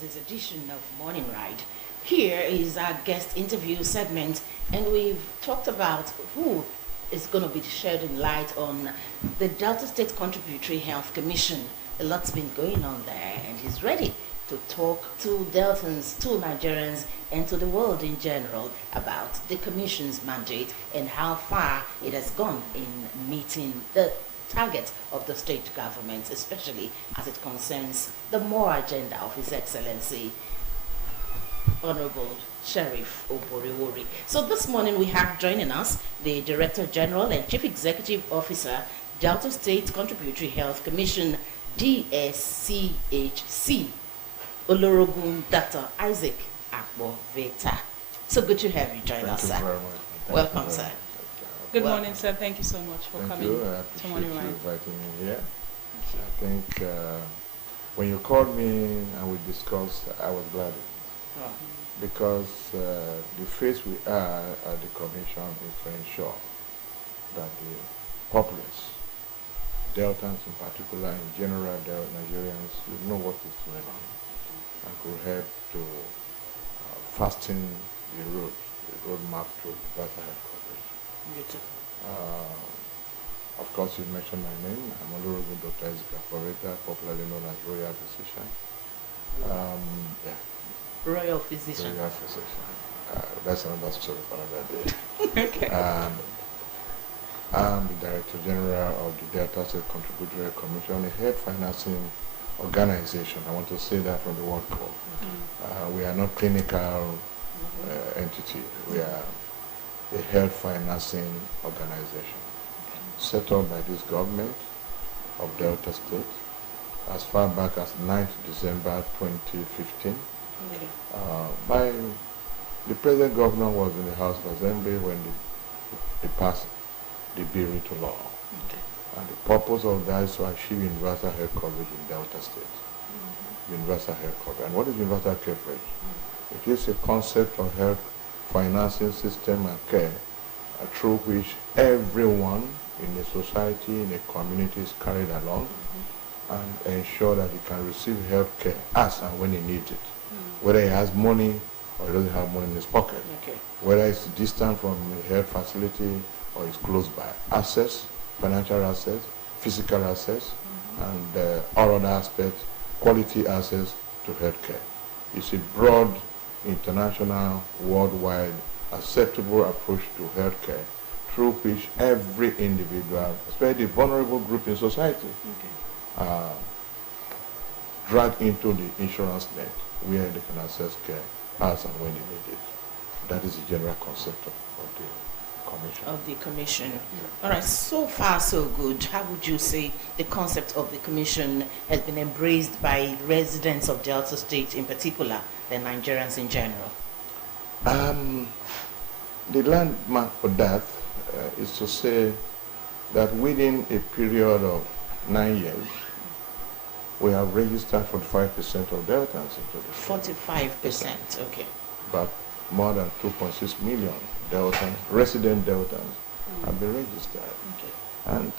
this edition of Morning Ride. Here is our guest interview segment, and we've talked about who is going to be shedding light on the Delta State Contributory Health Commission. A lot's been going on there, and he's ready to talk to Deltans, to Nigerians, and to the world in general about the Commission's mandate and how far it has gone in meeting the target of the state government, especially as it concerns the more agenda of His Excellency, Honorable Sheriff Oboriwori. So this morning we have joining us the Director General and Chief Executive Officer, Delta State Contributory Health Commission, DSCHC, Olorogun Dr. Isaac Akpoveta. So good to have you join us, sir. Thank you very much. Welcome, sir. Good morning, sir. Thank you so much for coming I to appreciate Morning you Ride. inviting me here. I think when you called me and we discussed, I was glad because the phase we are at the Commission is to ensure that the populace, Deltans in particular, in general, Nigerians, will know what is going on and could help to fasten the roadmap to better health coverage. Of course, you mentioned my name. I'm Olorogun Dr. Isaac Akpoveta, popularly known as Royal Physician. Royal Physician. Royal Physician. That's another story for another day. Okay. I'm the Director General of the Delta State Contributory Commission, a health financing organization. I want to say that from the word go. We are not clinical entity. We are a health financing organization set up by this government of Delta State as far back as 9th December 2015. Okay. By the present governor was in the House of Assembly when they passed the bill into law. Okay. And the purpose of that is to achieve universal health coverage in Delta State. Universal health coverage. And what is universal coverage? It is a concept of health financing system and care through which everyone in a society, in a community is carried along and ensure that he can receive health care as and when he needs it. Whether he has money or he doesn't have money in his pocket. Okay. Whether it's distant from a health facility or it's close by. Access, financial access, physical access, and all other aspects, quality access to health care. It's a broad, international, worldwide, acceptable approach to healthcare through which every individual, especially the vulnerable group in society, dragged into the insurance net where they can access care as and when they need it. That is the general concept of the commission. Of the commission. All right, so far so good. How would you say the concept of the commission has been embraced by residents of Delta State in particular, the Nigerians in general? The landmark for that is to say that within a period of 9 years, we have registered 45% of Deltans into the 45%, okay. but more than 2.6 million Deltans, resident Deltans, have been registered. Okay. And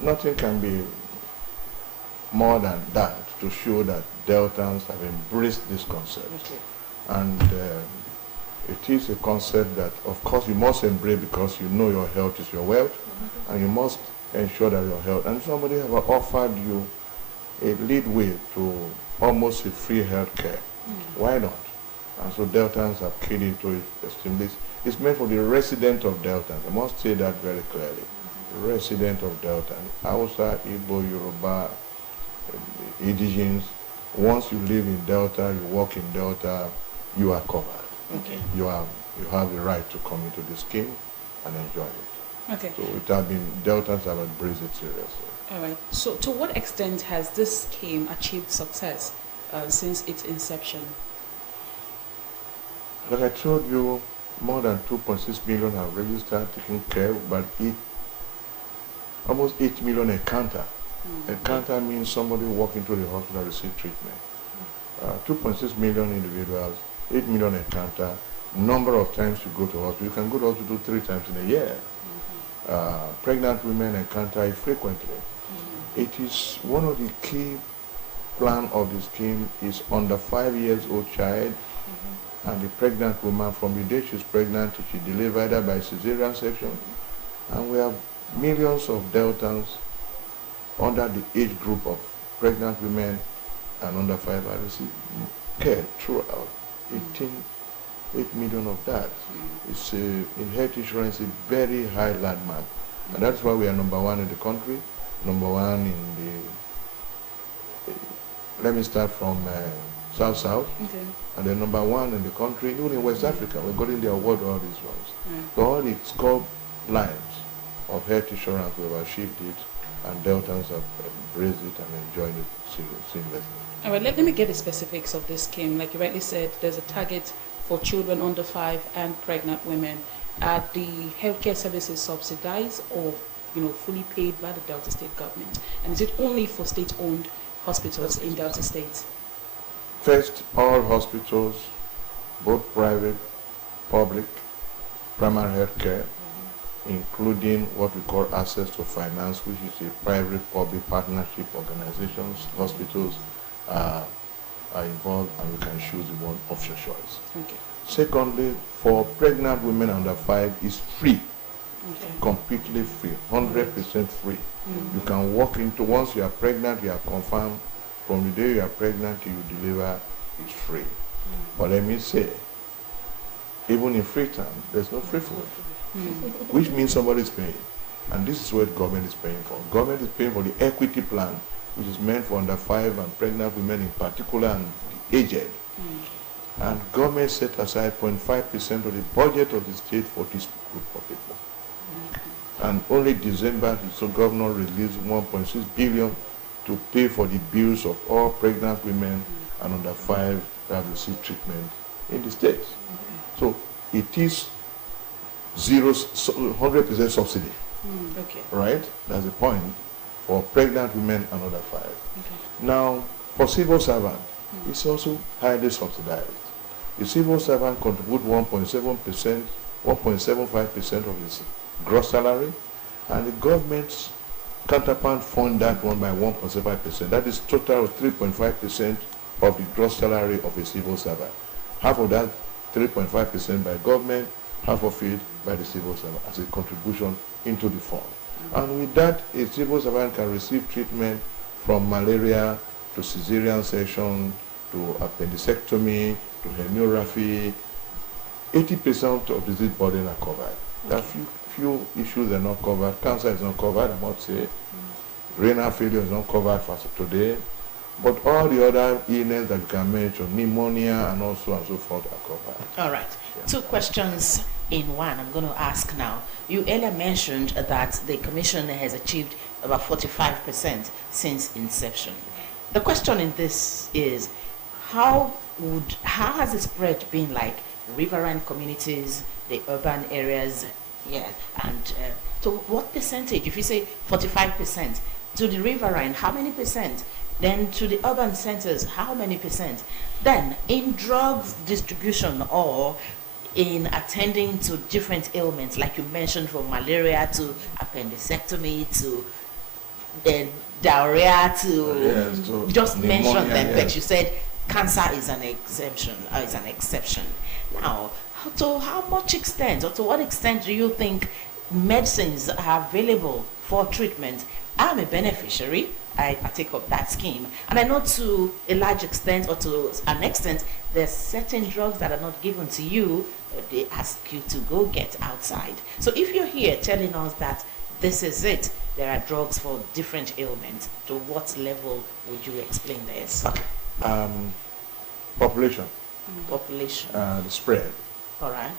nothing can be more than that to show that Deltans have embraced this concept. Okay. And it is a concept that, of course, you must embrace because you know your health is your wealth, and you must ensure that your health. And somebody have offered you a lead way to almost a free health care. Why not? And so Deltans have keyed into it extremely. It's meant for the resident of Deltans. I must say that very clearly. The resident of Deltans, Hausa, Igbo, Yoruba, indigenous. Once you live in Delta, you work in Delta, you are covered. Okay. You have the right to come into the scheme and enjoy it. Okay. So it has been, Deltans have embraced it seriously. All right. So to what extent has this scheme achieved success since its inception? Like I told you, more than 2.6 million have registered taking care, but almost 8 million encounter. Encounter means somebody walking to the hospital to receive treatment. 2.6 million individuals, 8 million encounter, number of times you go to hospital. You can go to hospital 3 times in a year. Pregnant women encounter it frequently. It is one of the key plan of the scheme is under 5 years old child and the pregnant woman from the day she's pregnant till she delivers either by cesarean section. And we have millions of Deltans under the age group of pregnant women and under 5 are receiving care throughout. 8 million of that. It's in health insurance a very high landmark. And that's why we are number 1 in the country, number 1 in the, let me start from South, Okay. and then number 1 in the country, even in West Africa. We're getting the award all these ones. So all the scope lines of health insurance, we've achieved it, and Deltans have embraced it and enjoyed it seamlessly. All right, let me get the specifics of this scheme. Like you rightly said, there's a target for children under 5 and pregnant women. Are the healthcare services subsidized or, fully paid by the Delta State government? And is it only for state-owned hospitals in Delta State? First, all hospitals, both private, public, primary health care, including what we call access to finance, which is a private-public partnership organizations, hospitals are involved, and we can choose the one of your choice. Okay. Secondly, for pregnant women under 5, it's free, Okay. completely free, 100% free. You can walk into, once you are pregnant, you are confirmed, from the day you are pregnant till you deliver, it's free. But let me say, even in free time, there's no free food, which means somebody is paying. And this is what government is paying for. Government is paying for the equity plan, which is meant for under 5 and pregnant women in particular and the aged. And government set aside 0.5% of the budget of the state for this group of people. And only December, so governor released 1.6 billion to pay for the bills of all pregnant women and under 5 that have received treatment in the states. So it is 100% subsidy, Okay. right? That's the point for pregnant women and under 5. Okay. Now, for civil servant, it's also highly subsidized. The civil servant contribute 1.7%, 1.75% of his gross salary, and the government's counterpart fund that one by 1.75%. That is total of 3.5% of the gross salary of a civil servant. Half of that, 3.5% by government, half of it by the civil servant as a contribution into the fund. And with that, a civil servant can receive treatment from malaria to cesarean section to appendectomy to hemiography. 80% of disease burden are covered. There are few issues that are not covered. Cancer is not covered, I must say. Renal failure is not covered for today. But all the other illness that you can mention, pneumonia and also and so forth, are covered. All right. Yeah. 2 questions in one I'm going to ask now. You earlier mentioned that the commission has achieved about 45% since inception. The question in this is, how has the spread been like riverine communities, the urban areas, and so what percentage? If you say 45% to the riverine, how many percent? Then to the urban centers, how many percent? Then in drugs distribution or in attending to different ailments, like you mentioned, from malaria to appendectomy to diarrhea to just pneumonia, mention them, yes. but you said cancer is an exemption. Now, to how much extent, or to what extent do you think medicines are available for treatment? I'm a beneficiary. I partake of that scheme, and I know to a large extent, or to an extent, there's certain drugs that are not given to you. They ask you to go get outside. So if you're here telling us that this is it, there are drugs for different ailments, to what level would you explain this? Population, Population. the spread. All right.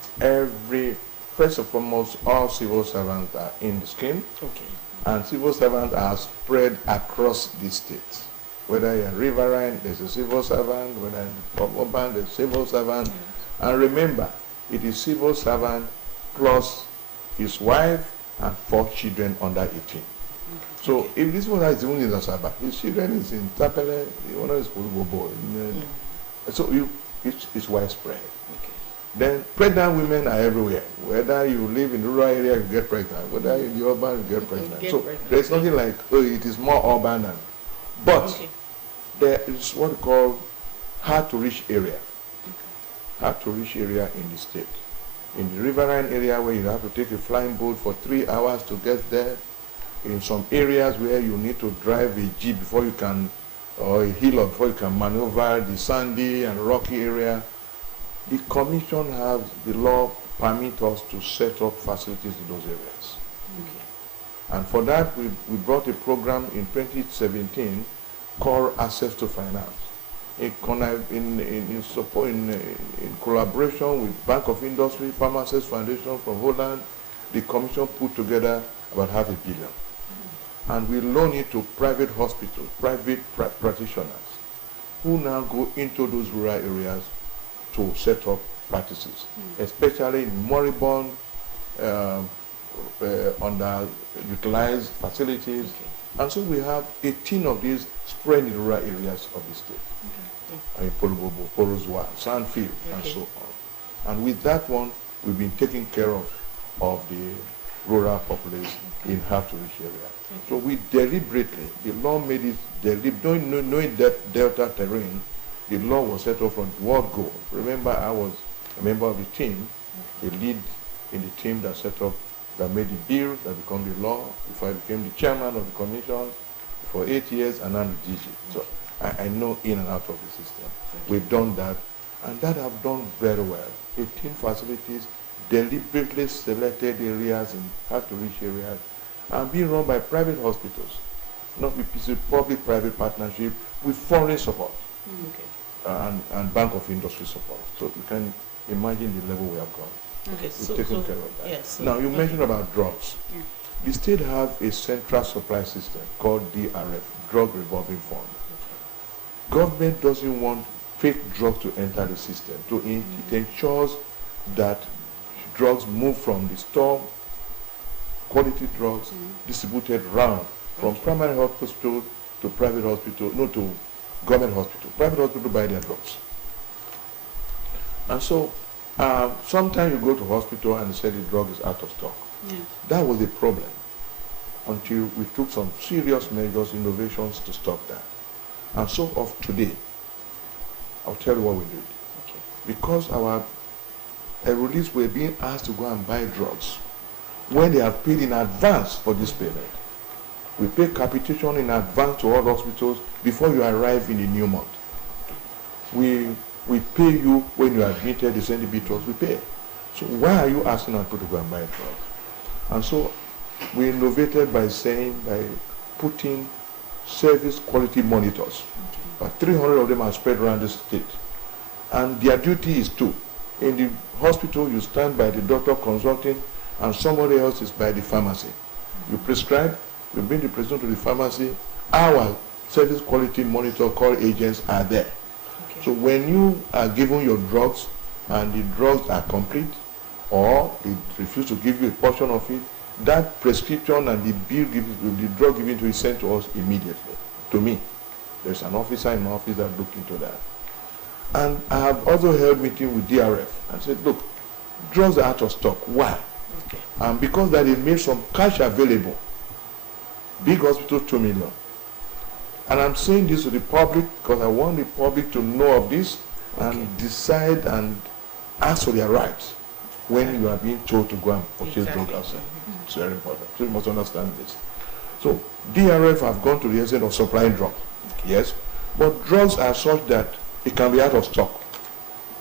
First and foremost, all civil servants are in the scheme, Okay. and civil servants are spread across the state. Whether you're riverine, there's a civil servant. Whether in urban, there's a civil servant. And remember, it is civil servant plus his wife and 4 children under 18. So if this one is even in Asaba, his children is in Tapele, the one is Bobo. So it's widespread. Okay. Then pregnant women are everywhere. Whether you live in the rural area, you get pregnant. Whether in the urban, you get pregnant. get So pregnant. there's nothing like, it is more urban. But Okay. there is what we call hard-to-reach area. Hard-to-reach area in the state. In the riverine area where you have to take a flying boat for 3 hours to get there, in some areas where you need to drive a jeep before you can, or a hill before you can maneuver the sandy and rocky area, the commission has, the law permit us to set up facilities in those areas. Okay. And for that, we brought a program in 2017 called Access to Finance. In collaboration with Bank of Industry, Pharmacists Foundation from Holland, the commission put together about $500 million. And we loan it to private hospitals, private practitioners, who now go into those rural areas to set up practices, especially in moribund, underutilized facilities. Okay. And so we have 18 of these spread in rural areas of the state. In Polobobo, Porozwa, Sandfield, and so on. And with that one, we've been taking care of the rural population in hard-to-reach area. So we deliberately, the law made it deliberate, knowing that delta terrain, the law was set up from World Goal. Remember, I was a member of the team, a lead in the team that set up, that made the bill, that became the law, before I became the chairman of the commission for 8 years, and now the DG. So I know in and out of the system. We've done that, and that have done very well. 18 facilities, deliberately selected areas in hard-to-reach areas, and being run by private hospitals, not with public-private partnership, with foreign support, and Bank of Industry support. So you can imagine the level we have gone. Okay, We've taken care of that. Yes, Now, you mentioned about drugs. Yeah. The state have a central supply system called DRF, Drug Revolving Fund. Government doesn't want fake drugs to enter the system. It ensures that drugs move from the store, quality drugs, distributed round from primary hospital to private hospital, no, to government hospital. Private hospital buy their drugs. And so sometimes you go to hospital and say the drug is out of stock. Yeah. That was a problem until we took some serious measures, innovations to stop that. And so of today, I'll tell you what we did. Okay. Because our enrollees were being asked to go and buy drugs when they have paid in advance for this payment. We pay capitation in advance to all hospitals before you arrive in the new month. We pay you when you are admitted, they send the bill to us, we pay. So why are you asking us to go and buy drugs? And so we innovated by putting service quality monitors. About 300 of them are spread around the state. And their duty is two. In the hospital, you stand by the doctor consulting, and somebody else is by the pharmacy. You prescribe, you bring the patient to the pharmacy, our service quality monitor called agents are there. Okay. So when you are given your drugs and the drugs are complete, or they refuse to give you a portion of it, that prescription and the bill the drug given to you is sent to us immediately, to me. There's an officer in my office that looked into that. And I have also held meeting with DRF and said, look, drugs are out of stock. Why? Okay. And because that they made some cash available. Big hospital, 2 million. And I'm saying this to the public because I want the public to know of this and decide and ask for their rights when you are being told to go and purchase drugs outside. It's very important. So you must understand this. So DRF have gone to the extent of supplying drugs. Yes. But drugs are such that it can be out of stock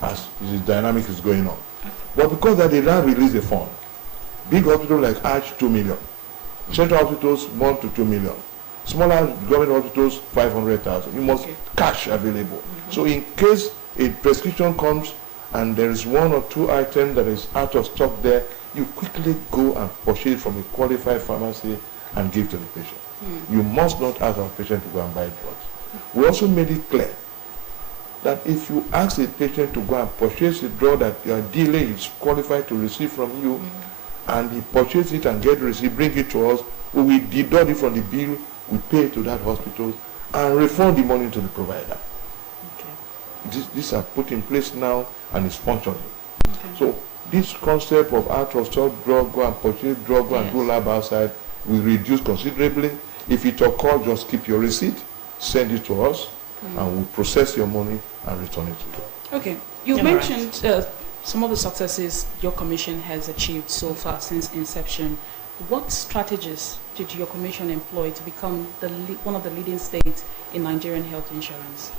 as this dynamic is going on. But because that they now release the fund, big hospitals like Arch, 2 million. Central hospitals, 1 to 2 million. Smaller government hospitals, 500,000. You must cash available. So in case a prescription comes and there is 1 or 2 items that is out of stock there, you quickly go and purchase from a qualified pharmacy and give to the patient. You must not ask our patient to go and buy drugs. We also made it clear that if you ask a patient to go and purchase a drug that your dealer is qualified to receive from you, and he purchase it and get the receipt, bring it to us, we will deduct it from the bill, we pay it to that hospital, and refund the money to the provider. Okay. These are put in place now and is functioning. Okay. So this concept of out of stock drug, go and purchase drug, go and do lab outside, will reduce considerably. If it occurs, just keep your receipt, send it to us, and we'll process your money and return it to you. Okay. You Yeah, mentioned some of the successes your commission has achieved so far since inception. What strategies did your commission employ to become one of the leading states in Nigerian health insurance?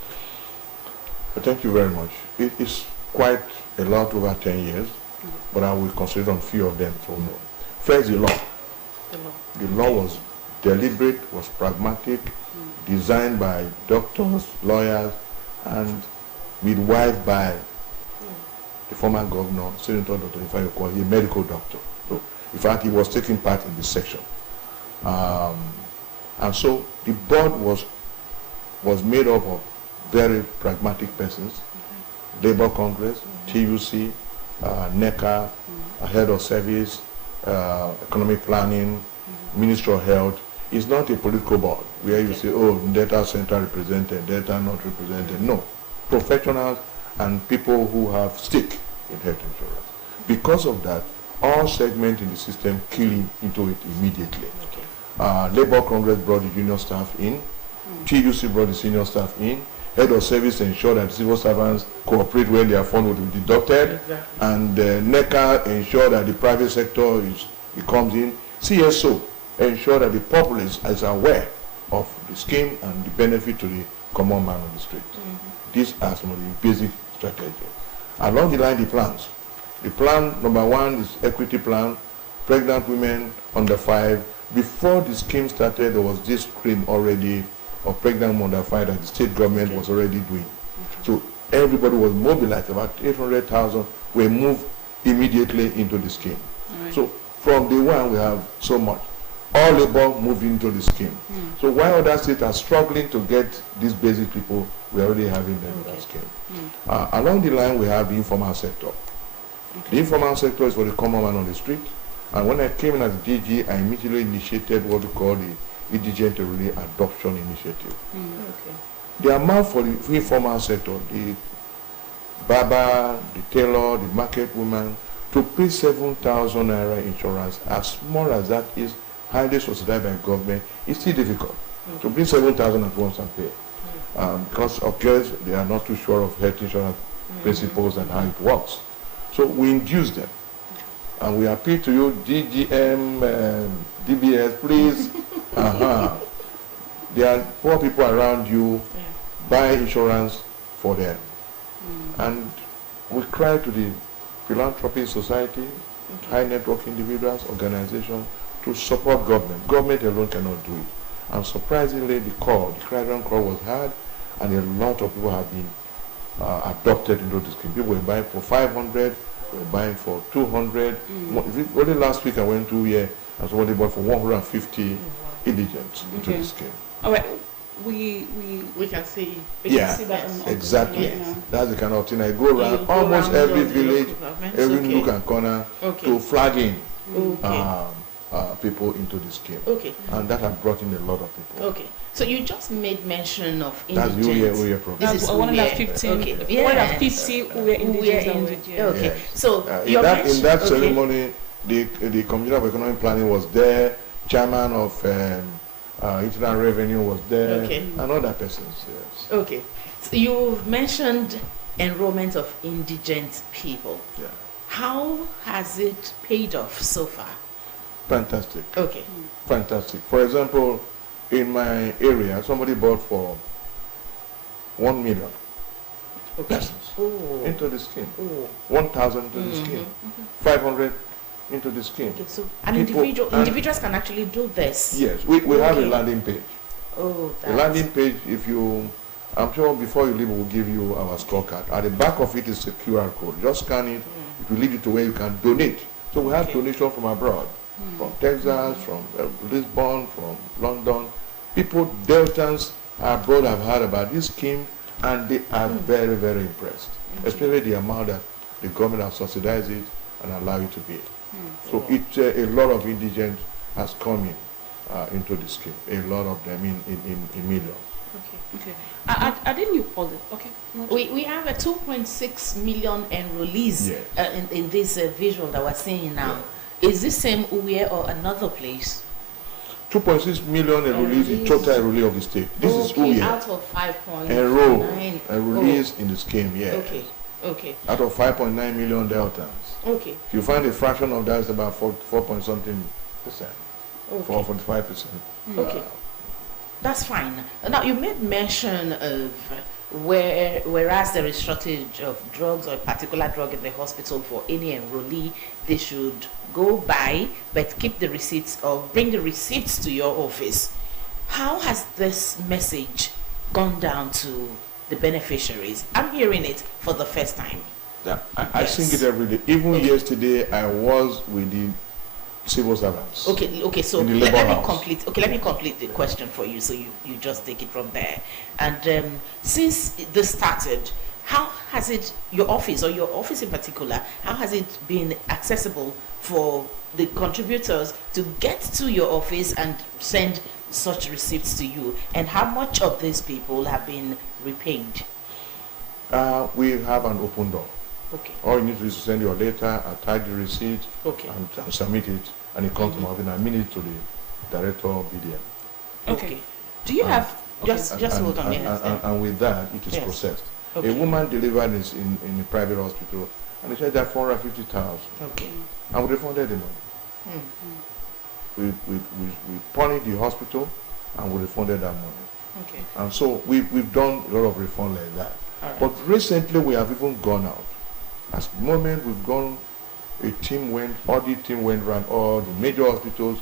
Thank you very much. It is quite a lot over 10 years, but I will consider on a few of them. First, the law. The law. The law was deliberate, was pragmatic, designed by doctors, lawyers, and midwife by the former governor, Senator Dr. Ifeanyi Okowa, a medical doctor. So, in fact, he was taking part in this section. And so the board was made up of very pragmatic persons, Labour Congress, TUC, NECA, Head of Service, Economic Planning, Ministry of Health. It's not a political board where you say, oh, data center represented, data not represented. No. Professionals and people who have stake in health insurance. Because of that, all segments in the system key into it immediately. Labour Congress brought the junior staff in, TUC brought the senior staff in, Head of Service ensure that civil servants cooperate when their fund will be deducted, and NECA ensure that the private sector comes in. CSO ensure that the populace is aware of the scheme and the benefit to the common man on the street. These are some of the basic strategies. Along the line, the plans. The plan number one is equity plan, pregnant women under 5. Before the scheme started, there was this scheme already of pregnant women under 5 that the state government was already doing. So everybody was mobilized. About 800,000 were moved immediately into the scheme. So from day one, we have so much. All labor moved into the scheme. So while other states are struggling to get these basic people, we're already having them in that scheme. Along the line, we have the informal sector. The informal sector is for the common man on the street. And when I came in as DG, I immediately initiated what we call the Indigent Relief Adoption Initiative. The amount for the informal sector, the barber, the tailor, the market woman, to pay 7,000 naira insurance, as small as that is, highly subsidized by government, it's still difficult to bring 7,000 at once and pay. Because of course they are not too sure of health insurance principles and how it works. So we induce them. And we appeal to you, DGM, DBS, please. There are poor people around you, buy insurance for them. And we cry to the philanthropy society, high network individuals, organizations, to support government. Government alone cannot do it. And surprisingly, the clarion call was heard, and a lot of people have been adopted into this scheme. People were buying for 500, were buying for 200. Only last week I went to here and somebody bought for 150 indigents into the scheme. All right. We can see. We can see that on exactly. Yes. That's the kind of thing. I go around almost every village, every nook and corner to flagging people into the scheme. And that has brought in a lot of people. So you just made mention of That's indigents. Uwe program. This is 150. 150 who were indigents. So in that ceremony, the Commissioner of Economic Planning was there, Chairman of Internal Revenue was there, and other persons. Yes. So you've mentioned enrollment of indigent people. How has it paid off so far? Fantastic. Fantastic. For example, in my area, somebody bought for 1 million persons into the scheme. 1,000 into the scheme. 500 into the scheme. So individuals can actually do this. Yes, we have a landing page. A landing page, I'm sure before you leave, we'll give you our scorecard. At the back of it is a QR code. Just scan it. It will lead you to where you can donate. So we have donation from abroad, from Texas, from Lisbon, from London. People, Deltans abroad have heard about this scheme, and they are very, very impressed, especially the amount that the government has subsidized it and allow it to be. So a lot of indigents has come into the scheme, a lot of them in millions. I didn't you pause it? We have a 2.6 million enrollees in this visual that we're seeing now. Is this same Uwe or another place? 2.6 million enrollees in total enrollee of the state. This is who we out have of 5.9 enrollees in the scheme, yeah. Okay. Out of 5.9 million deltans. Okay. If you find a fraction of that, it's about 4 point something percent. Okay. 45%. Okay. That's fine. Now, you made mention of whereas there is shortage of drugs or a particular drug in the hospital for any enrollee, they should go buy but keep the receipts or bring the receipts to your office. How has this message gone down to the beneficiaries? I'm hearing it for the first time. Yeah, I sing it every day. Even yesterday, I was with the civil servants. Okay. So let me complete the question for you. So you just take it from there. And since this started, how has it, your office in particular, how has it been accessible for the contributors to get to your office and send such receipts to you? And how much of these people have been repaid? We have an open door. Okay. All you need to do is to send your letter, attach the receipt, and submit it, and it comes to my office, and I mail it to the director of BDM. Okay. Do you have just hold on? And with that, it is processed. Okay. A woman delivered this in a private hospital, and they said that 450,000. Okay. And we refunded the money. We punished the hospital, and we refunded that money. Okay. And so we've done a lot of refund like that. Right. But recently we have even gone out. At the moment we've gone, audit team went around all the major hospitals,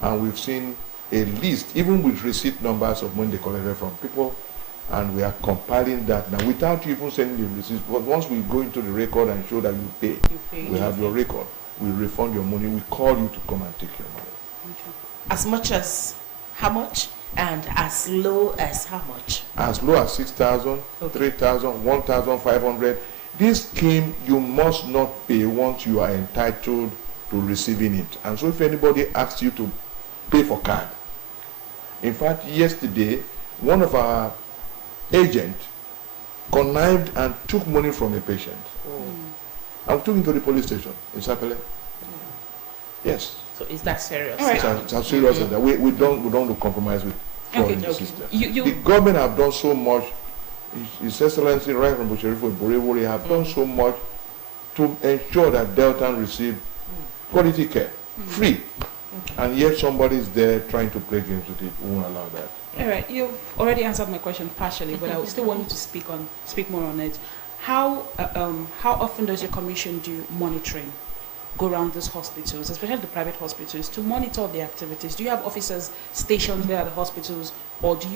and we've seen a list, even with receipt numbers of money they collected from people, and we are compiling that now without you even sending the receipts. But once we go into the record and show that you pay, we have your record. We refund your money. We call you to come and take your money. Okay. As much as how much? And as low as how much? As low as 6,000, 3,000, 1,500. This scheme you must not pay once you are entitled to receiving it. And so if anybody asks you to pay for card, in fact, yesterday, one of our agents connived and took money from a patient. And took him to the police station in Sapele. Yes. So is that serious? Right. It's serious that we don't compromise with the system. The government have done so much. His Excellency Right Honorable Sheriff Borewori have done so much to ensure that Deltan receive quality care, free. And yet somebody is there trying to play games with it. We won't allow that. All right, you've already answered my question partially, but I still want you to speak more on it. How often does your commission do monitoring, go around these hospitals, especially the private hospitals, to monitor the activities? Do you have officers stationed there at the hospitals, or do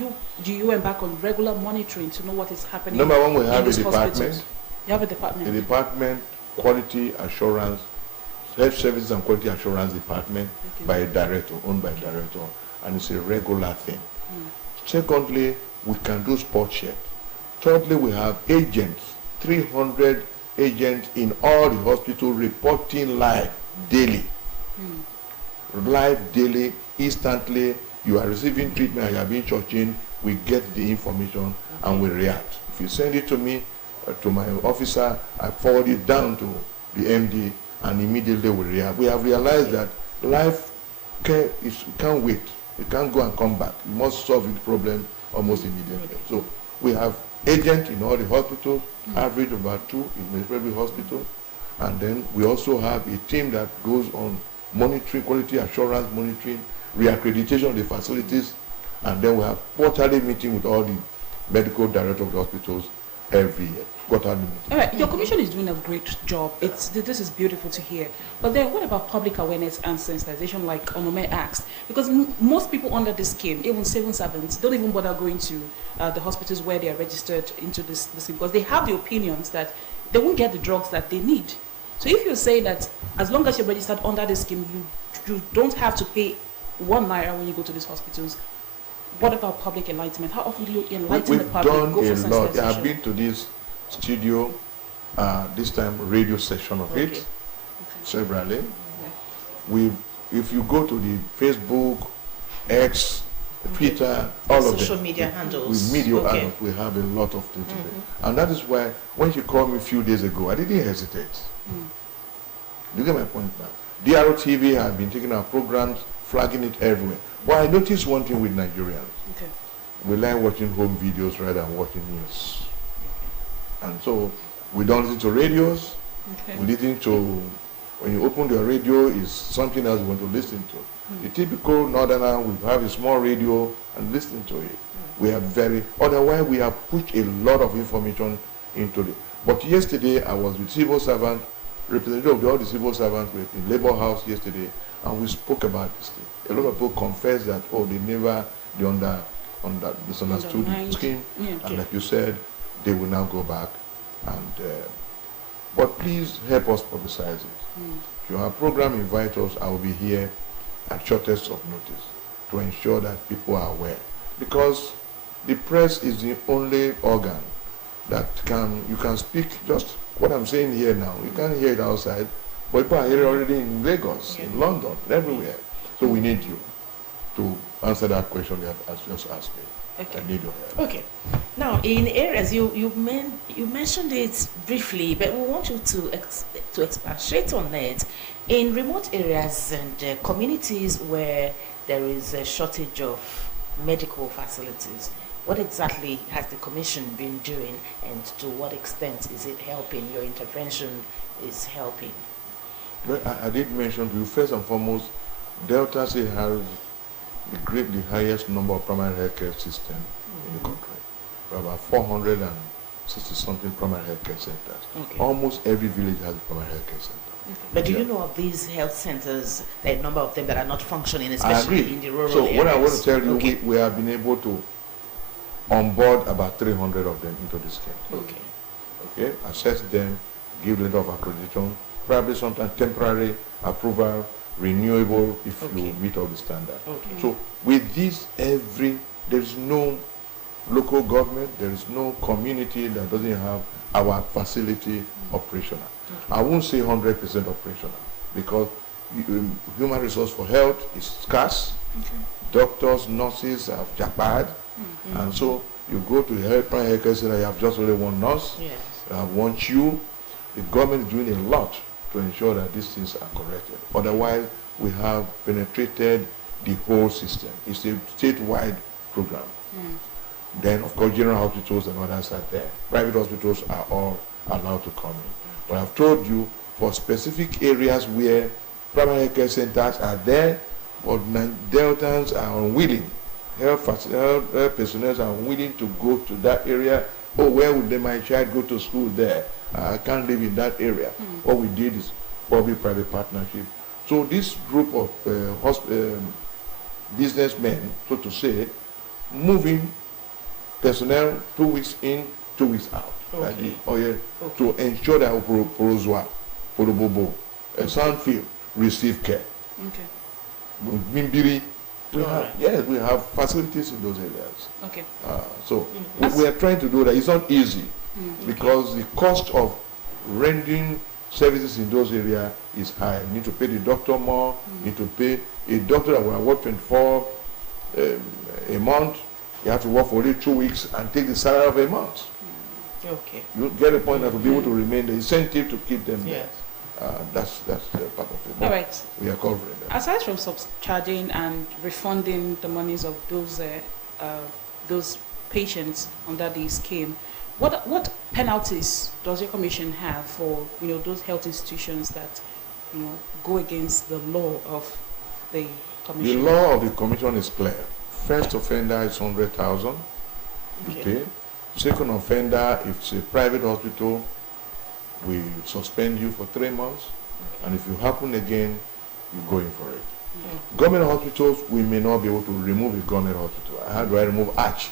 you embark on regular monitoring to know what is happening? Number one, we have in a department. Hospitals? You have a department. The department, quality assurance, health services and quality assurance department, by a director, owned by a director, and it's a regular thing. Secondly, we can do spot check. Thirdly, we have agents, 300 agents in all the hospitals reporting live daily. Live daily, instantly. You are receiving treatment and you are being charged in, we get the information and we react. If you send it to me, to my officer, I forward it down to the MD, and immediately we react. We have realized that life care can't wait. You can't go and come back. You must solve the problem almost immediately. So we have agents in all the hospitals, average about 2 in every hospital, and then we also have a team that goes on monitoring, quality assurance monitoring, reaccreditation of the facilities, and then we have quarterly meeting with all the medical directors of the hospitals every year. Quarterly meeting. All right, your commission is doing a great job. This is beautiful to hear. But then what about public awareness and sensitization, like Onome asked? Because most people under this scheme, even civil servants, don't even bother going to the hospitals where they are registered into this scheme, because they have the opinions that they won't get the drugs that they need. So if you say that as long as you're registered under this scheme, you don't have to pay 1 naira when you go to these hospitals, what about public enlightenment? How often do you enlighten the public? We've done a lot. I've been to this studio, this time radio session of it, severally. If you go to the Facebook, X, Twitter, all of them, social media handles. With media handles, we have a lot of things today. And that is why when she called me a few days ago, I didn't hesitate. You get my point now. DRTV have been taking our programs flagging it everywhere. But I noticed one thing with Nigerians. Okay. We like watching home videos rather than watching news. And so we don't listen to radios. Okay. We listen to, when you open your radio, is something else you want to listen to. The typical northerner will have a small radio and listen to it. We are very, otherwise we have put a lot of information into it. But yesterday I was with civil servant, representative of all the civil servants were in Labour House yesterday, and we spoke about this thing. A lot of people confess that, oh, they misunderstood the scheme, and like you said, they will now go back. And but please help us publicize it. If your program invites us, I will be here at shortest of notice to ensure that people are aware. Because the press is the only organ that you can speak just what I'm saying here now. You can't hear it outside, but people are hearing already in Lagos, in London, everywhere. So we need you to answer that question you have just asked me. Okay. I need your help. Okay. Now, in areas you mentioned it briefly, but we want you to expatiate on it. In remote areas and communities where there is a shortage of medical facilities, what exactly has the Commission been doing, and to what extent is it helping? Your intervention is helping. Well, I did mention to you, first and foremost, Delta State has the highest number of primary healthcare systems in the country. We have about 460 something primary healthcare centers. Okay. Almost every village has a primary healthcare center. But do you know of these health centers, a number of them that are not functioning, I especially agree. in the rural So areas? what I want to tell you, Okay. we have been able to onboard about 300 of them into this scheme. Okay. Okay, assess them, give letter of accreditation, probably sometimes temporary approval, renewable if Okay. you meet all the standards. Okay. So with this, there is no local government, there is no community that doesn't have our facility operational. I won't say 100% operational because human resource for health is scarce. Doctors, nurses have jackpot, and so you go to the primary health care center, you have just only one nurse, Yes. you have one queue. The government is doing a lot to ensure that these things are corrected. Otherwise, we have penetrated the whole system. It's a statewide program. Then, of course, general hospitals and others are there. Private hospitals are all allowed to come in. But I've told you, for specific areas where primary care centers are there, but Deltans are unwilling, health personnel are unwilling to go to that area. Oh, where would my child go to school there? I can't live in that area. What we did is public-private partnership. So this group of businessmen, so to say, moving personnel 2 weeks in, 2 weeks out. Okay. To ensure that Porozwa, Porobobo, Sandfield receive care. Okay. Mimbiri, we Alright. we have facilities in those areas. Okay. So we are trying to do that. It's not easy because the cost of rendering services in those areas is high. You need to pay the doctor more. You need to pay a doctor that will work 24 a month. You have to work for only 2 weeks and take the salary of a month. Okay. You get a point that to be able to remain, the incentive to keep them Yes. there. That's part of it. But All right. we are covering that. Aside from subcharging and refunding the monies of those patients under the scheme, what penalties does your commission have for those health institutions that go against the law of the The commission? law of the commission is clear. First offender is 100,000. Okay. Second offender, if it's a private hospital, we suspend you for 3 months. And if you happen again, you go in for it. Government hospitals, we may not be able to remove a government hospital. How do I remove Arch?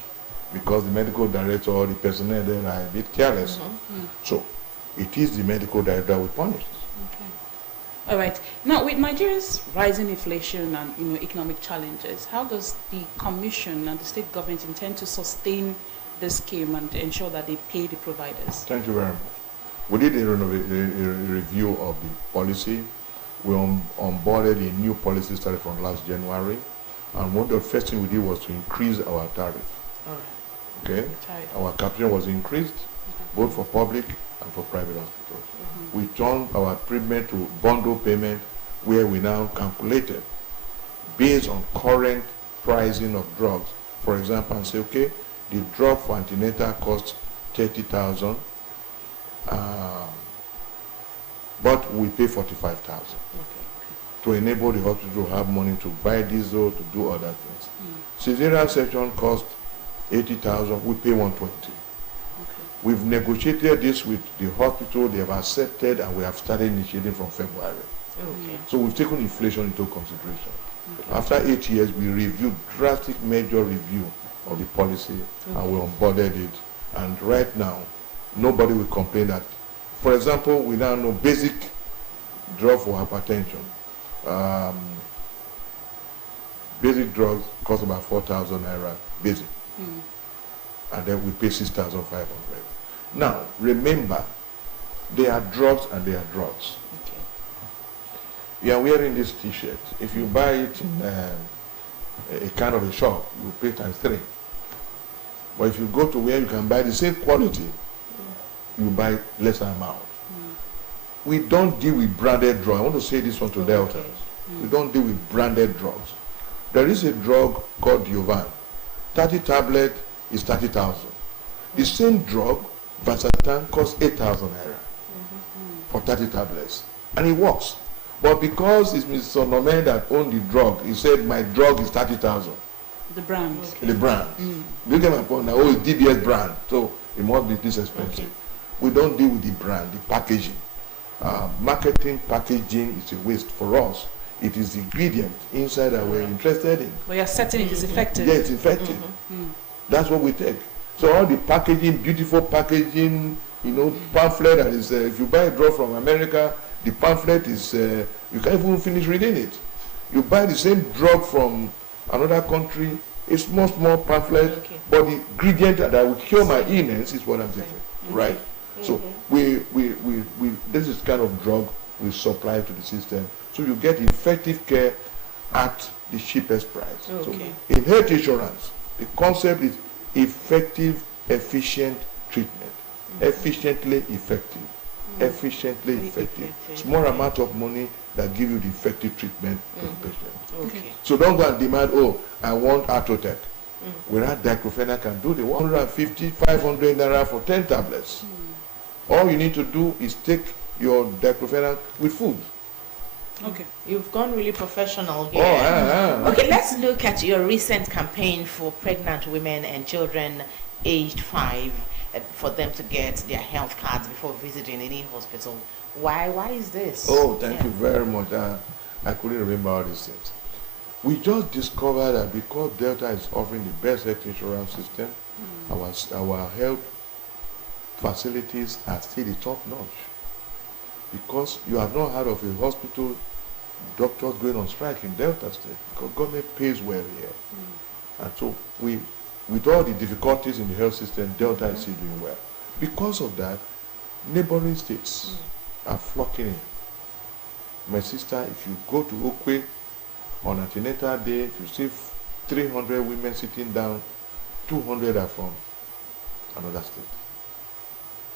Because the medical director or the personnel there are a bit careless. So it is the medical director that will punish. All right. Now, with Nigeria's rising inflation and economic challenges, how does the Commission and the state government intend to sustain this scheme and ensure that they pay the providers? Thank you very much. We did a review of the policy. We onboarded a new policy started from last January, and one of the first thing we did was to increase our tariff. All right. Okay, our capital was increased both for public and for private hospitals. We turned our treatment to bundle payment, where we now calculated based on current pricing of drugs. For example, and say, okay, the drug for antenatal costs 30,000, but we pay 45,000 to enable the hospital to have money to buy diesel, to do other things. Cesarean section costs 80,000, we pay 120. We've negotiated this with the hospital, they have accepted, and we have started initiating from February. So we've taken inflation into consideration. After 8 years, we reviewed drastic major review of the policy, and we onboarded it. And right now, nobody will complain that. For example, we now know basic drug for hypertension. Basic drugs cost about 4,000 naira basic, and then we pay 6,500. Now, remember, they are drugs and they are drugs. You are wearing this T-shirt. If you buy it in a kind of a shop, you pay ×3. But if you go to where you can buy the same quality, you buy lesser amount. We don't deal with branded drugs. I want to say this one to Delta. We don't deal with branded drugs. There is a drug called Diovan. 30 tablet is 30,000. The same drug, Vasatan, costs 8,000 naira for 30 tablets. And it works. But because it's Mr. Nomen that owned the drug, he said, my drug is 30,000. The brand. The brand. You get my point now? Oh, it's DBS brand. So it must be this expensive. We don't deal with the brand, the packaging. Marketing, packaging is a waste for us. It is the ingredient inside that we're interested in. But you're certain it is effective. Yeah, it's effective. That's what we take. So all the packaging, beautiful packaging, pamphlet that is, if you buy a drug from America, the pamphlet is, you can't even finish reading it. You buy the same drug from another country, a small pamphlet, but the ingredient that will cure my illness is what I'm taking, right? So this is kind of drug we supply to the system. So you get effective care at the cheapest price. So in health insurance, the concept is effective, efficient treatment. Efficiently effective. Efficiently effective. Small amount of money that give you the effective treatment to the patient. So don't go and demand, oh, I want Atotech. Whereas diclofenac can do the 150, 500 naira for 10 tablets. All you need to do is take your diclofenac with food. You've gone really professional here. Okay, let's look at your recent campaign for pregnant women and children aged 5 for them to get their health cards before visiting any hospital. Why is this? Oh, thank you very much. I couldn't remember all these things. We just discovered that because Delta is offering the best health insurance system, our health facilities are still the top notch. Because you have not heard of a hospital doctors going on strike in Delta State, because government pays well here. And so with all the difficulties in the health system, Delta is still doing well. Because of that, neighboring states are flocking in. My sister, if you go to Okwe on antenatal day, if you see 300 women sitting down, 200 are from another state.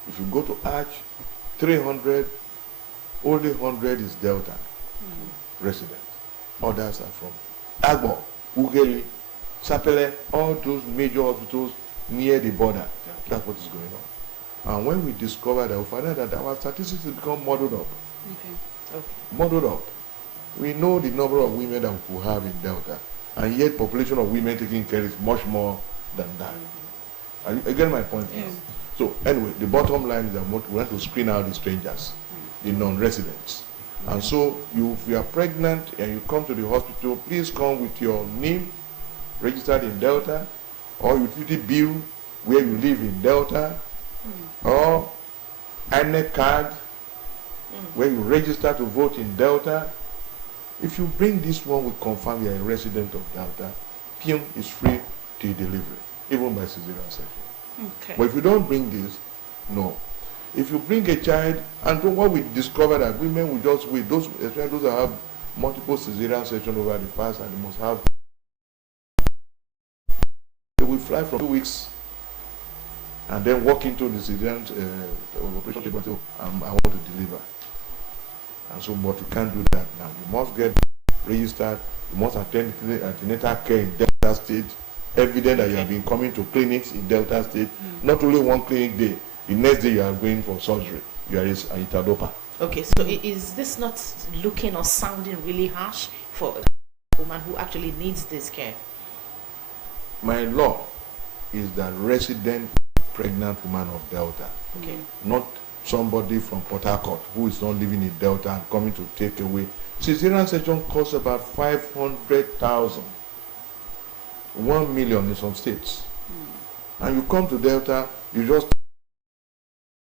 If you go to Arch, 300, only 100 is Delta residents. Others are from Agbo, Ugeli, Sapele, all those major hospitals near the border. That's what is going on. And when we discover that, we find out that our statistics have become modeled up. Modeled up. We know the number of women that we have in Delta, and yet population of women taking care is much more than that. You get my point? So anyway, the bottom line is that we want to screen out the strangers, the non-residents. And so if you are pregnant and you come to the hospital, please come with your name registered in Delta, or utility bill where you live in Delta, or INEC card where you register to vote in Delta. If you bring this one, we confirm you are a resident of Delta. PIM is free to delivery, even by cesarean section. But if you don't bring this, no. If you bring a child, and what we discover that women will just wait, especially those that have multiple cesarean sections over the past, and they must have, they will fly from 2 weeks and then walk into the cesarean operation table and say, I want to deliver. And so, but you can't do that now. You must get registered. You must attend antenatal care in Delta State, evident that you have been coming to clinics in Delta State. Not only one clinic day, the next day you are going for surgery. You are in Itadopa. Okay, so is this not looking or sounding really harsh for a woman who actually needs this care? My law is that resident pregnant woman of Delta, Okay. not somebody from Port Harcourt who is not living in Delta and coming to take away. Cesarean section costs about 500,000, 1 million in some states. And you come to Delta, you just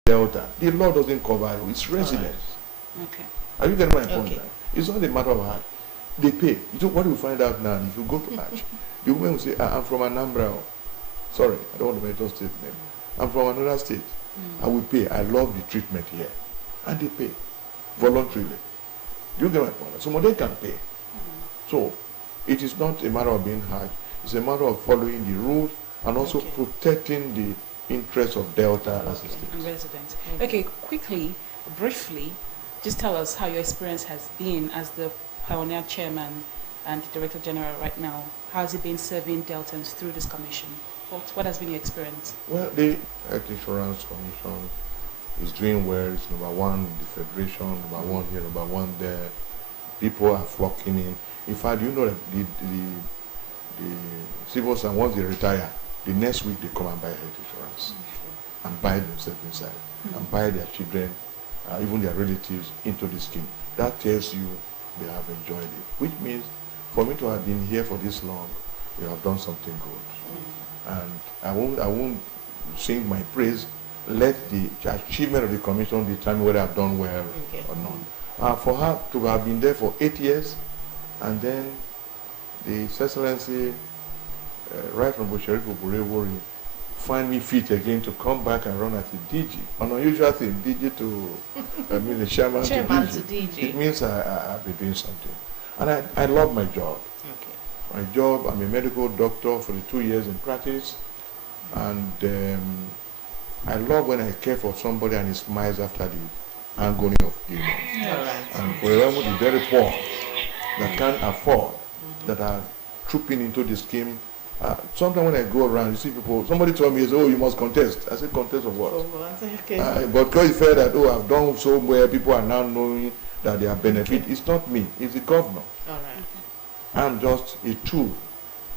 Delta. The law doesn't cover you, it's residents. Okay. Are you getting my point? Okay. Now? It's not a matter of heart. They pay. You know what you find out now, if you go to Hajj, the woman will say, I'm from Anambra. Sorry, I don't want to mention state name. I'm from another state. I will pay. I love the treatment here. And they pay voluntarily. You get my point? So they can pay. So it is not a matter of being hard. It's a matter of following the rules and also Okay. protecting the interests of Delta as a And state. residents. Okay, quickly, briefly, just tell us how your experience has been as the pioneer chairman and the director general right now. How has it been serving Deltans through this commission? What has been your experience? Well, the Health Insurance Commission is doing well. It's number one in the federation, number one here, number one there. People are flocking in. In fact, you know that the civil servants, once they retire, the next week they come and buy health insurance and buy themselves inside and buy their children, even their relatives into the scheme. That tells you they have enjoyed it, which means for me to have been here for this long, we have done something good. And I won't sing my praise. Let the achievement of the commission determine whether I've done well Okay. or not. For her to have been there for 8 years, and then the Excellency, right from Bushari Burewu, find me fit again to come back and run as a DG. An unusual thing, DG to, the chairman to Chairman DG. to DG. It means I've been doing something. And I love my job. Okay. My job, I'm a medical doctor for the 2 years in practice. And I love when I care for somebody and he smiles after the agony of illness. All right. And for example, the very poor that can't afford, that are trooping into the scheme. Sometimes when I go around, you see people, somebody told me, oh, you must contest. I said, contest of what? Okay. But because you felt that, oh, I've done so well, people are now knowing that they are benefit. It's not me, it's the governor. All right. I'm just a tool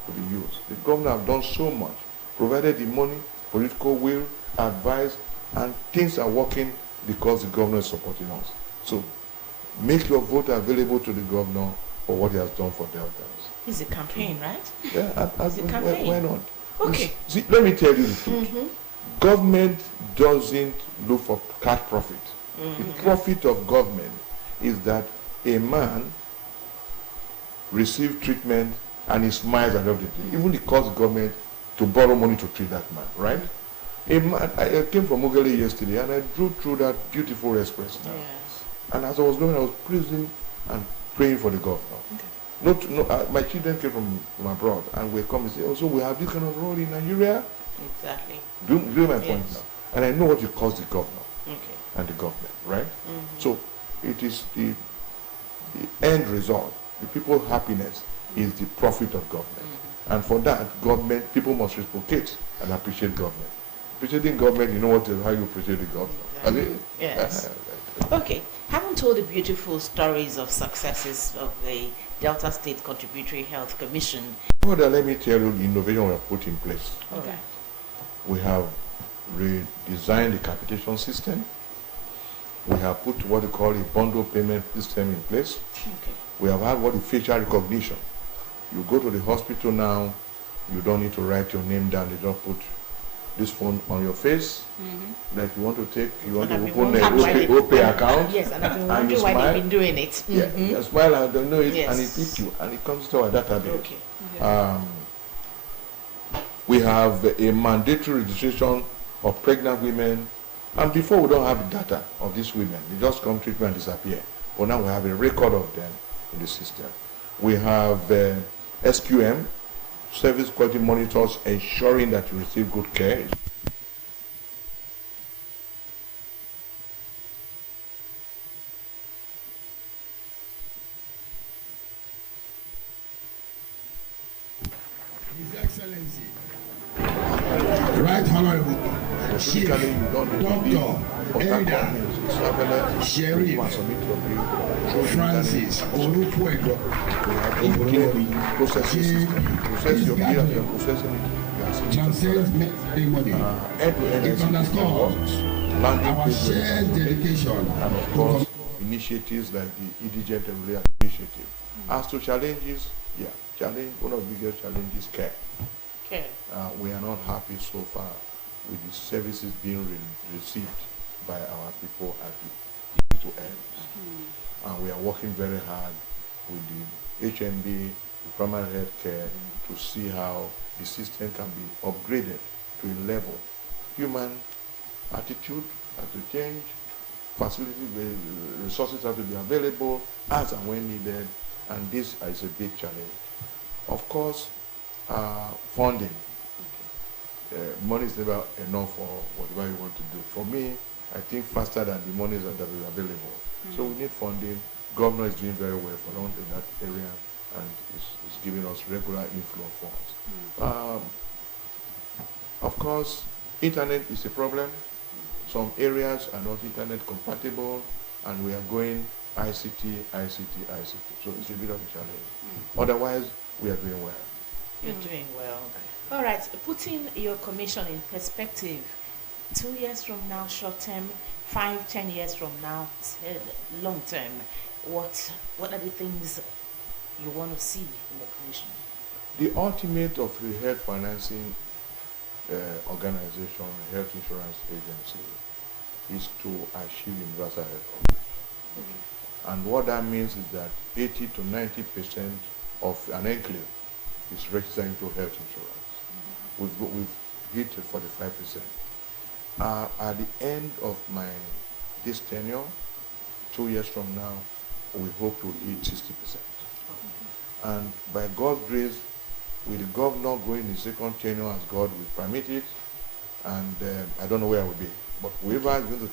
to be used. The governor have done so much, provided the money, political will, advice, and things are working because the governor is supporting us. So make your vote available to the governor for what he has done for Deltans. It's a campaign, right? Yeah, It's a campaign. why not? Okay. See, let me tell you the truth. Government doesn't look for cash profit. The profit of government is that a man receives treatment and he smiles at the end of the day. Even it costs government to borrow money to treat that man, right? A man, I came from Mogale yesterday and I drove through that beautiful express now. Yes. And as I was going, I was praising and praying for the governor. My children came from abroad and we come and say, oh, so we have this kind of road in Nigeria? Exactly. Do you know my point Yes. now? And I know what it costs the governor Okay. and the government, right? So it is the end result, the people's happiness is the profit of government. And for that, government, people must reciprocate and appreciate government. Appreciating government, you know how you appreciate the governor. I mean, Yes. Okay. Haven't told the beautiful stories of successes of the Delta State Contributory Health Commission. Further, let me tell you the innovation we have put in place. All right. We have redesigned the capitation system. We have put what we call a bundle payment system in place. Okay. We have had what is facial recognition. You go to the hospital now, you don't need to write your name down. They just put this phone on your face. Like you want to And I've been open a wondering why OPay account. Yes, and I've been and you wondering why smile. they've been doing it. Yeah, you smile and don't know it, Yes. and it picks you, and it comes to our database. Okay. We have a mandatory registration of pregnant women, and before we don't have the data of these women, they just come treatment and disappear. But now we have a record of them in the system. We have SQM, service quality monitors, ensuring that you receive good care. Excellency, Right Honorable Chief Physically, you don't need to leave Dr. Port Elda Harcourt means it's available. Sheriff You must submit your bill through the Francis internet. Olupuego We have in-game processing system. You process your bill and you're processing it. You are seeing it transcends on ceremony. end-to-end It underscores landing our page shared website, dedication and of to course initiatives like the Indigent Relay Initiative. As to challenges, one of the biggest challenges care. Okay. We are not happy so far with the services being received by our people at the to ends. And we are working very hard with the HMB, the primary health care, to see how the system can be upgraded to a level. Human attitude has to change, facilities, resources have to be available as and when needed, and this is a big challenge. Of course, funding. Money is never enough for whatever you want to do. For me, I think faster than the money that is available. So we need funding. Governor is doing very well for long in that area, and is giving us regular inflow of funds. Of course, internet is a problem. Some areas are not internet compatible, and we are going ICT. So it's a bit of a challenge. Otherwise, we are doing well. You're doing well. All right, putting your commission in perspective, 2 years from now, short term, 5, 10 years from now, long term, what are the things you want to see in the commission? The ultimate of the health financing organization, health insurance agency, is to achieve universal health coverage. And what that means is that 80 to 90% of an enclave is registered into health insurance. We've hit 45%. At the end of this tenure, 2 years from now, we hope to hit 60%. And by God's grace, with the governor going the second tenure as God will permit it, and I don't know where I will be, but whoever is going to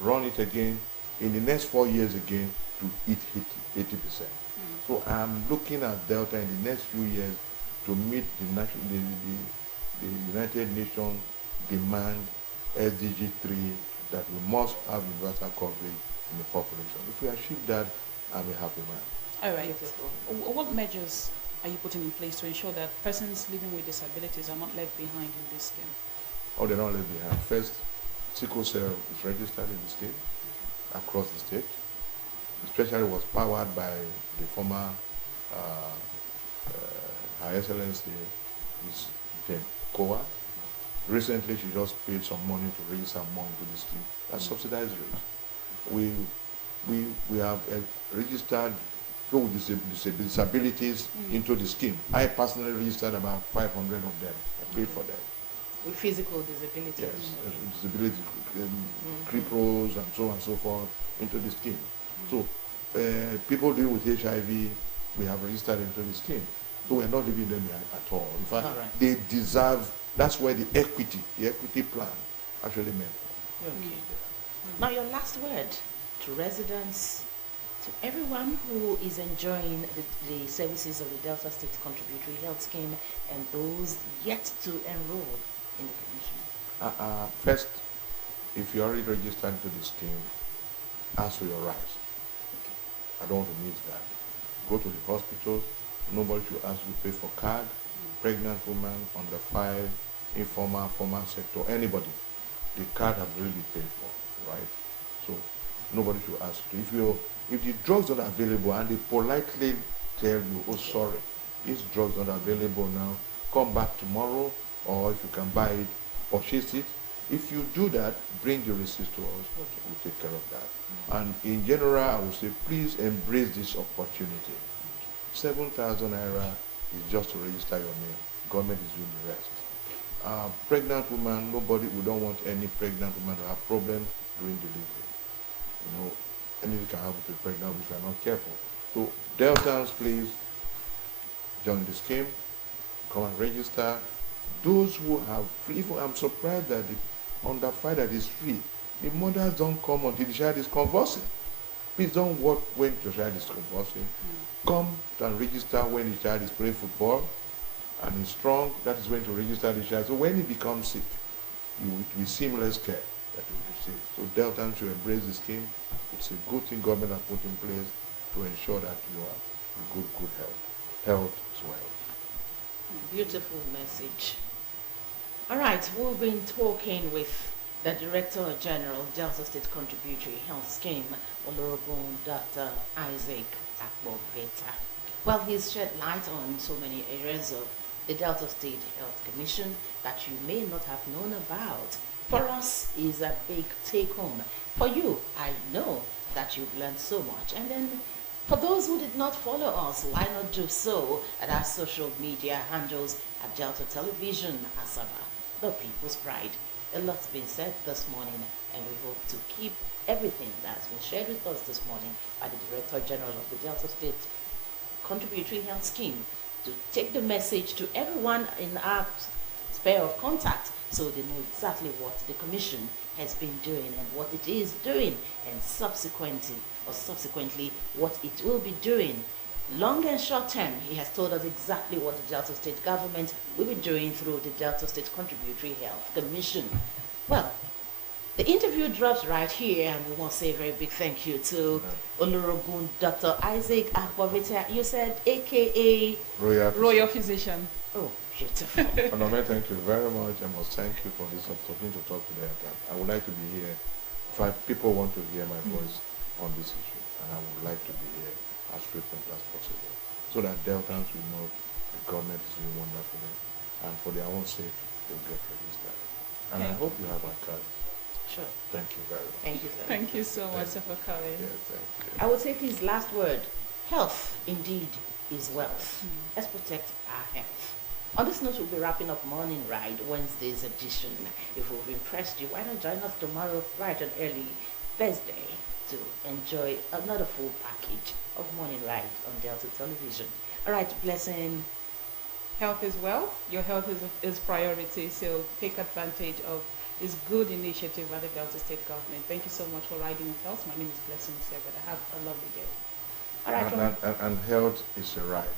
run it again, in the next 4 years again, to hit 80%. So I'm looking at Delta in the next few years to meet the United Nations demand SDG 3 that we must have universal coverage in the population. If we achieve that, I'm a happy man. All right. What measures are you putting in place to ensure that persons living with disabilities are not left behind in this scheme? Oh, they're not left behind. First, sickle cell is registered in the state, across the state. Especially was powered by the former Her Excellency, Ms. Dame Kowa. Recently, she just paid some money to raise some money to the scheme. That's subsidized rate. We have registered people with disabilities into the scheme. I personally registered about 500 of them. I paid for them. With physical disabilities? Yes, disability, cripples, and so on and so forth into the scheme. So people dealing with HIV, we have registered into the scheme. So we're not leaving them behind at all. In fact, they deserve, that's where the equity plan actually meant for. Okay. Now your last word to residents, to everyone who is enjoying the services of the Delta State Contributory Health Scheme and those yet to enroll in the commission. First, if you already registered to the scheme, ask for your rights. I don't want to miss that. Go to the hospitals. Nobody should ask you to pay for card. Pregnant woman, under 5, informal, formal sector, anybody. The card has already been paid for, right? So nobody should ask you. If the drugs are not available and they politely tell you, oh sorry, this drug's not available now, come back tomorrow, or if you can buy it, purchase it. If you do that, bring the receipt to us. Okay. We'll take care of that. And in general, I would say, please embrace this opportunity. 7,000 naira is just to register your name. Government is doing the rest. Pregnant woman, we don't want any pregnant woman to have problems during delivery. You know, anything can happen to a pregnant if you are not careful. So, Deltans, please join the scheme. Come and register. Those who have free, I'm surprised that under 5 that is free, the mothers don't come until the child is convulsing. Please don't work when your child is convulsing. Come and register when the child is playing football, and he's strong, that is going to register the child. So when he becomes sick, it will be seamless care that he will receive. So Deltans should embrace the scheme. It's a good thing government has put in place to ensure that you are in good health. Health is wealth. Beautiful message. All right, we've been talking with the Director General, Delta State Contributory Health Scheme, Honorable Dr. Isaac Akpobeta. Well, he's shed light on so many areas of the Delta State Health Commission that you may not have known about. For us, is a big take home. For you, I know that you've learned so much. And then for those who did not follow us, why not do so at our social media handles at Delta Television, Asaba, the People's Pride. A lot's been said this morning, and we hope to keep everything that's been shared with us this morning by the Director General of the Delta State Contributory Health Scheme to take the message to everyone in our sphere of contact so they know exactly what the Commission has been doing and what it is doing, and subsequently what it will be doing. Long and short term, he has told us exactly what the Delta State government will be doing through the Delta State Contributory Health Commission. Well, the interview drops right here, and we want to say a very big thank you to Honorable Dr. Isaac Akpobeta. You said AKA Royal Physician. Oh, beautiful. Honorable, thank you very much. I must thank you for this opportunity to talk to them. I would like to be here. In fact, people want to hear my voice on this issue, and I would like to be here as frequent as possible, so that Deltans will know the government is doing wonderfully, and for their own sake, they'll get registered. And I hope you have my card. Sure. Thank you very much. Thank you, sir. Thank you so much for coming. Yeah, thank you. I would say his last word, health indeed is wealth. Let's protect our health. On this note, we'll be wrapping up Morning Ride, Wednesday's edition. If we've impressed you, why not join us tomorrow bright and early, Thursday, to enjoy another full package of Morning Ride on Delta Television. All right, Blessing. Health is wealth. Your health is priority, so take advantage of this good initiative by the Delta State government. Thank you so much for riding with us. My name is Blessing Sebeda. Have a lovely day. All right, And health is a right.